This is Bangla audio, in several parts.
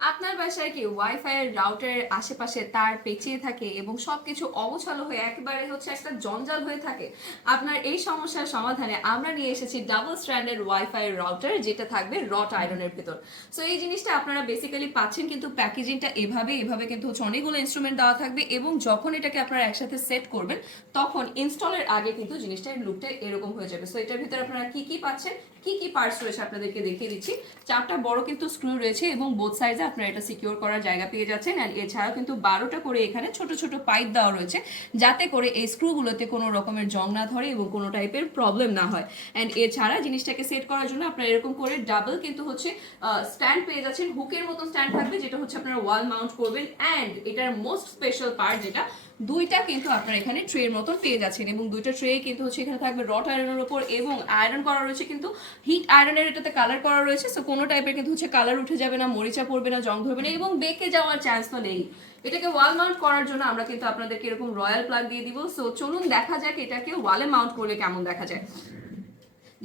আপনার বাসায় কি ওয়াইফাই এর রাউটারের আশেপাশে তার পেঁচিয়ে থাকে এবং সবকিছু অগোছালো হয়ে একেবারে হচ্ছে একটা জঞ্জাল হয়ে থাকে? আপনার এই সমস্যার সমাধানে আমরা নিয়ে এসেছি ডাবল স্ট্র্যান্ডেড ওয়াইফাই রাউটার, যেটা থাকবে রট আয়রনের ভেতর। সো এই জিনিসটা আপনারা বেসিক্যালি পাচ্ছেন, কিন্তু প্যাকেজিংটা এভাবে কিন্তু হচ্ছে অনেকগুলো ইনস্ট্রুমেন্ট দেওয়া থাকবে, এবং যখন এটাকে আপনারা একসাথে সেট করবেন তখন ইনস্টলের আগে কিন্তু জিনিসটার লুকটা এরকম হয়ে যাবে। সো এটার ভিতরে আপনারা কি কি পাচ্ছেন, কি কি পার্টস রয়েছে আপনাদেরকে দেখিয়ে দিচ্ছি। চারটা বড় কিন্তু স্ক্রু রয়েছে এবং বোথ সাইডে আপনারা এটা সিকিউর করার জায়গা পেয়ে যাচ্ছেন। অ্যান্ড এছাড়াও কিন্তু 12টা করে এখানে ছোট ছোট পাইপ দেওয়া রয়েছে, যাতে করে এই স্ক্রুগুলোতে কোনো রকমের জং না ধরে এবং কোনো টাইপের প্রবলেম না হয়। অ্যান্ড এছাড়া জিনিসটাকে সেট করার জন্য আপনারা এরকম করে ডাবল কিন্তু হচ্ছে স্ট্যান্ড পেয়ে যাচ্ছেন, হুকের মতো স্ট্যান্ড থাকবে, যেটা হচ্ছে আপনারা ওয়াল মাউন্ট করবেন। অ্যান্ড এটার মোস্ট স্পেশাল পার্ট যেটা, দুইটা কিন্তু আপনারা এখানে ট্রের মতো পেয়ে যাচ্ছেন, এবং দুইটা ট্রে কিন্তু হচ্ছে এখানে থাকবে রট আয়রনের উপর, এবং আয়রন করা রয়েছে কিন্তু হিট আয়রনের এটাতে কালার করা রয়েছে। সো কোনো টাইপের কিন্তু হচ্ছে কালার উঠে যাবে না, মরিচা পড়বে না, জং ধরবে না, এবং বেঁকে যাওয়ার চান্স তো নেই। এটাকে ওয়াল মাউন্ট করার জন্য আমরা কিন্তু আপনাদেরকে এরকম রয়্যাল প্লাগ দিয়ে দিব। সো চলুন দেখা যাক এটাকে ওয়ালে মাউন্ট করলে কেমন দেখা যায়।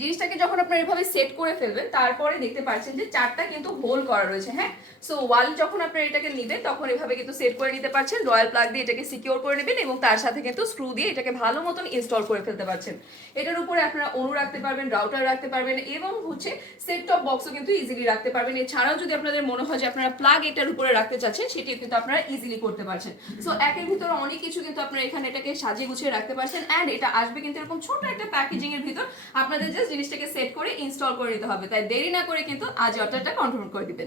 জিনিসটাকে যখন আপনারা এভাবে সেট করে ফেলবেন, তারপরে দেখতে পাচ্ছেন যে চারটা কিন্তু হোল করা রয়েছে। হ্যাঁ, সো ওয়াল যখন আপনারা এটাকে নেবেন তখন এভাবে কিন্তু সেট করে নিতে পারছেন, রয়্যাল প্লাগ দিয়ে এটাকে সিকিউর করে নেবেন, এবং তার সাথে কিন্তু স্ক্রু দিয়ে এটাকে ভালো মতন ইনস্টল করে ফেলতে পারছেন। এটার উপরে আপনারা অনু রাখতে পারবেন, রাউটার রাখতে পারবেন, এবং হচ্ছে সেট টপ বক্সও কিন্তু ইজিলি রাখতে পারবেন। এছাড়াও যদি আপনাদের মনে হয় যে আপনারা প্লাগ এটার উপরে রাখতে চাচ্ছেন, সেটিও কিন্তু আপনারা ইজিলি করতে পারছেন। সো একের ভিতরে অনেক কিছু কিন্তু আপনারা এখানে এটাকে সাজিয়ে গুছিয়ে রাখতে পারছেন। অ্যান্ড এটা আসবে কিন্তু এরকম ছোট একটা প্যাকেজিং এর ভিতর। আপনাদের জাস্ট জিনিসটাকে সেট করে ইনস্টল করে নিতে হবে। তাই দেরি না করে কিন্তু আজ অর্ডারটা কনফার্ম করে দিবেন।